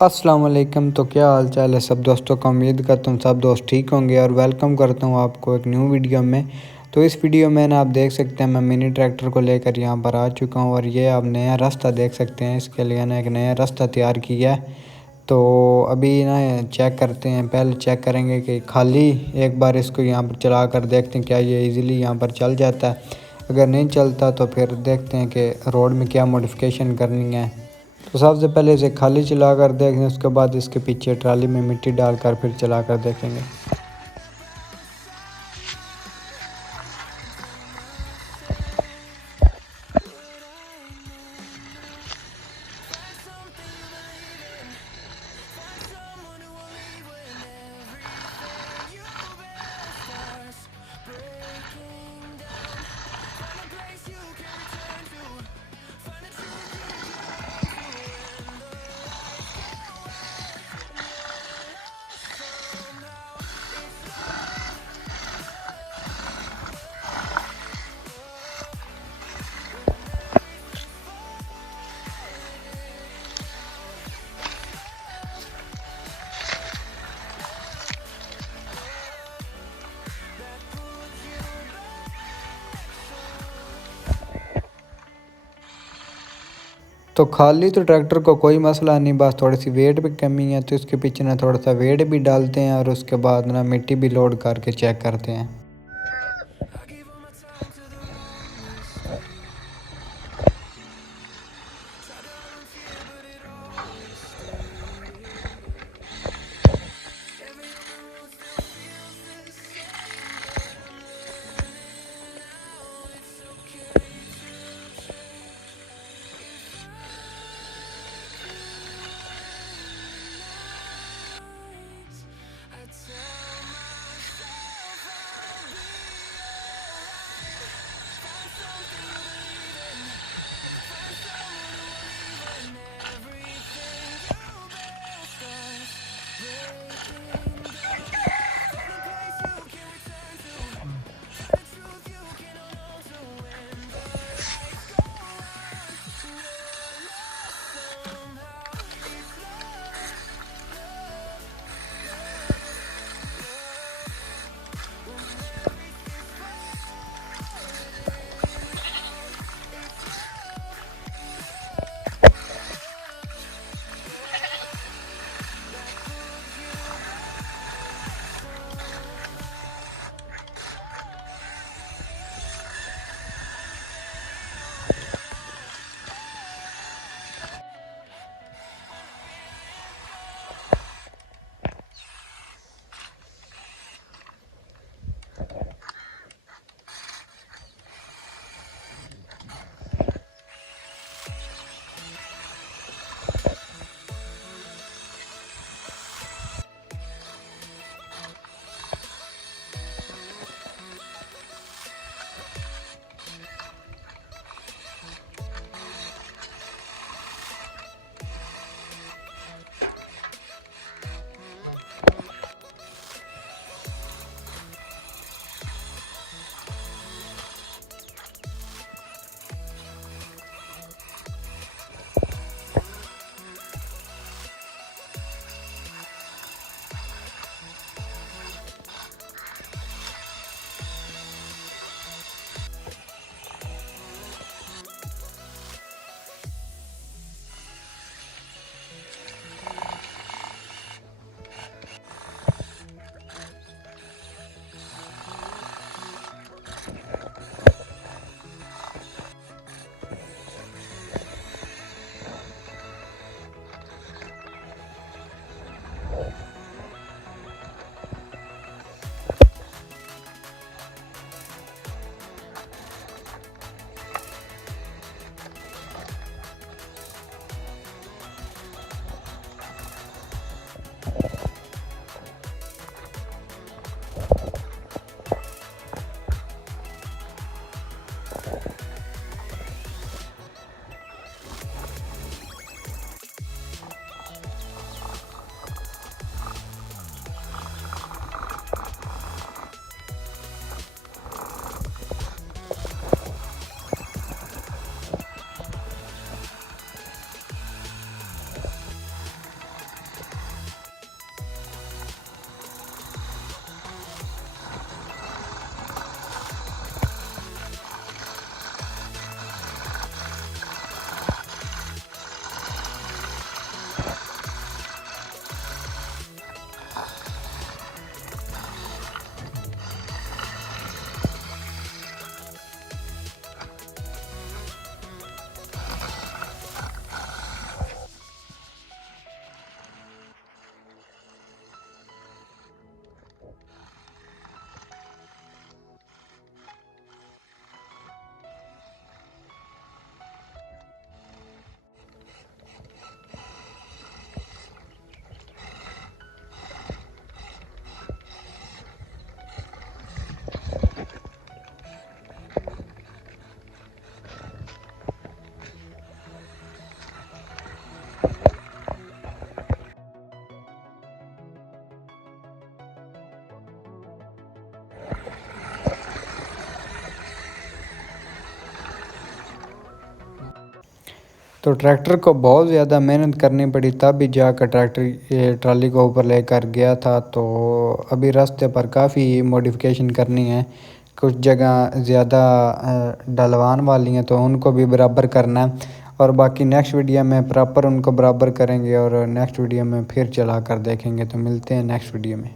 अस्सलाम वालेकुम। तो क्या हाल चाल है सब दोस्तों का। उम्मीद करता हूँ सब दोस्त ठीक होंगे और वेलकम करता हूँ आपको एक न्यू वीडियो में। तो इस वीडियो में ना आप देख सकते हैं मैं मिनी ट्रैक्टर को लेकर यहाँ पर आ चुका हूँ और ये आप नया रास्ता देख सकते हैं। इसके लिए ना एक नया रास्ता तैयार किया है। तो अभी ना चेक करते हैं, पहले चेक करेंगे कि खाली एक बार इसको यहाँ पर चला कर देखते हैं क्या ये इजीली यहाँ पर चल जाता है। अगर नहीं चलता तो फिर देखते हैं कि रोड में क्या मॉडिफिकेशन करनी है। तो सबसे पहले इसे खाली चला कर देखें, उसके बाद इसके पीछे ट्राली में मिट्टी डालकर फिर चला कर देखेंगे। तो खाली तो ट्रैक्टर को कोई मसला नहीं, बस थोड़ी सी वेट भी कमी है तो इसके पीछे ना थोड़ा सा वेट भी डालते हैं और उसके बाद ना मिट्टी भी लोड करके चेक करते हैं। तो ट्रैक्टर को बहुत ज़्यादा मेहनत करनी पड़ी तब भी जाकर ट्रैक्टर ये ट्रॉली को ऊपर लेकर गया था। तो अभी रास्ते पर काफ़ी मॉडिफिकेशन करनी है, कुछ जगह ज़्यादा ढलवान वाली हैं तो उनको भी बराबर करना है और बाकी नेक्स्ट वीडियो में प्रॉपर उनको बराबर करेंगे और नेक्स्ट वीडियो में फिर चला कर देखेंगे। तो मिलते हैं नेक्स्ट वीडियो में।